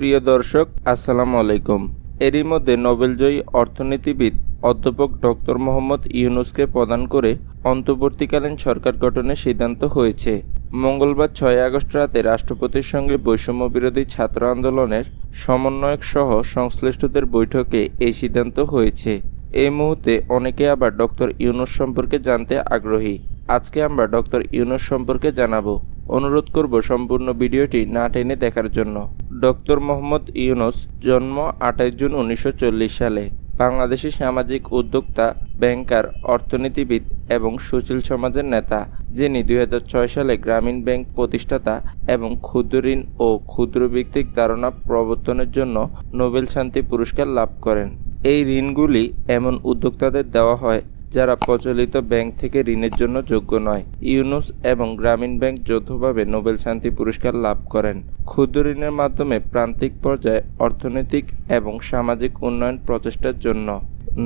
প্রিয় দর্শক, আসসালামু আলাইকুম। এরই মধ্যে নোবেলজয়ী অর্থনীতিবিদ অধ্যাপক ডক্টর মোহাম্মদ ইউনূসকে প্রধান করে অন্তর্বর্তীকালীন সরকার গঠনের সিদ্ধান্ত হয়েছে। মঙ্গলবার ৬ আগস্ট রাতে রাষ্ট্রপতির সঙ্গে বৈষম্যবিরোধী ছাত্র আন্দোলনের সমন্বয়ক সহ সংশ্লিষ্টদের বৈঠকে এই সিদ্ধান্ত হয়েছে। এই মুহূর্তে অনেকে আবার ডক্টর ইউনূস সম্পর্কে জানতে আগ্রহী। আজকে আমরা ডক্টর ইউনূস সম্পর্কে জানাবো। অনুরোধ করব সম্পূর্ণ ভিডিওটি না টেনে দেখার জন্য। ডক্টর মোহাম্মদ ইউনূস জন্ম ২৮ জুন ১৯৪০ সালে। বাংলাদেশী সামাজিক উদ্যোক্তা, ব্যাংকার, অর্থনীতিবিদ এবং সুশীল সমাজের নেতা, যিনি ২০০৬ সালে গ্রামীণ ব্যাংক প্রতিষ্ঠাতা এবং ক্ষুদ্র ঋণ ও ক্ষুদ্রভিত্তিক ধারণা প্রবর্তনের জন্য নোবেল শান্তি পুরস্কার লাভ করেন। এই ঋণগুলি এমন উদ্যোক্তাদের দেওয়া হয় যারা প্রচলিত ব্যাংক থেকে ঋণের জন্য যোগ্য নয়। ইউনূস এবং গ্রামীণ ব্যাংক যৌথভাবে নোবেল শান্তি পুরস্কার লাভ করেন ক্ষুদ্র ঋণের মাধ্যমে প্রান্তিক পর্যায়ে অর্থনৈতিক এবং সামাজিক উন্নয়ন প্রচেষ্টার জন্য।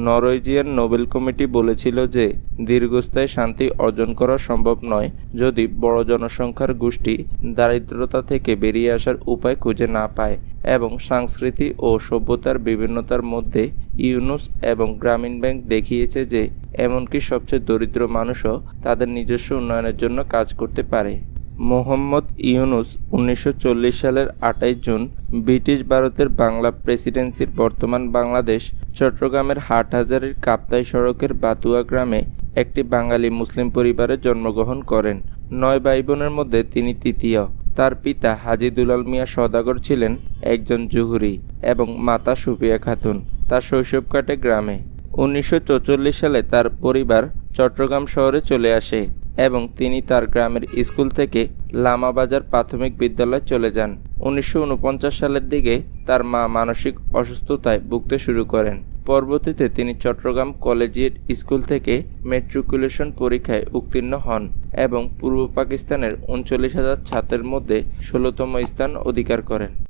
নরওয়েজিয়ান নোবেল কমিটি বলেছিল যে দীর্ঘস্থায়ী শান্তি অর্জন করা সম্ভব নয় যদি বড় জনসংখ্যার গোষ্ঠী দারিদ্রতা থেকে বেরিয়ে আসার উপায় খুঁজে না পায়, এবং সংস্কৃতি ও সভ্যতার বিভিন্নতার মধ্যে ইউনূস এবং গ্রামীণ ব্যাংক দেখিয়েছে যে এমনকি সবচেয়ে দরিদ্র মানুষও তাদের নিজস্ব উন্নয়নের জন্য কাজ করতে পারে। মোহাম্মদ ইউনূস ১৯৪০ সালের ২৮ জুন ব্রিটিশ ভারতের বাংলা প্রেসিডেন্সির বর্তমান বাংলাদেশ চট্টগ্রামের হাটহাজারীর কাপ্তাই সড়কের বাতুয়া গ্রামে একটি বাঙালি মুসলিম পরিবারে জন্মগ্রহণ করেন। ৯ ভাইবোনের মধ্যে তিনি তৃতীয়। তার পিতা হাজী দুলাল মিয়া সওদাগর ছিলেন একজন জুহুরি এবং মাতা সুফিয়া খাতুন। তার শৈশব কাটে গ্রামে। ১৯৪৪ সালে তার পরিবার চট্টগ্রাম শহরে চলে আসে এবং তিনি তার গ্রামের স্কুল থেকে লামাবাজার প্রাথমিক বিদ্যালয়ে চলে যান। ১৯৪৯ সালের দিকে তার মা মানসিক অসুস্থতায় ভুগতে শুরু করেন। পরবর্তীতে তিনি চট্টগ্রাম কলেজিয়েট স্কুল থেকে ম্যাট্রিকুলেশন পরীক্ষায় উত্তীর্ণ হন এবং পূর্ব পাকিস্তানের ৩৯,০০০ ছাত্রের মধ্যে ১৬তম স্থান অধিকার করেন।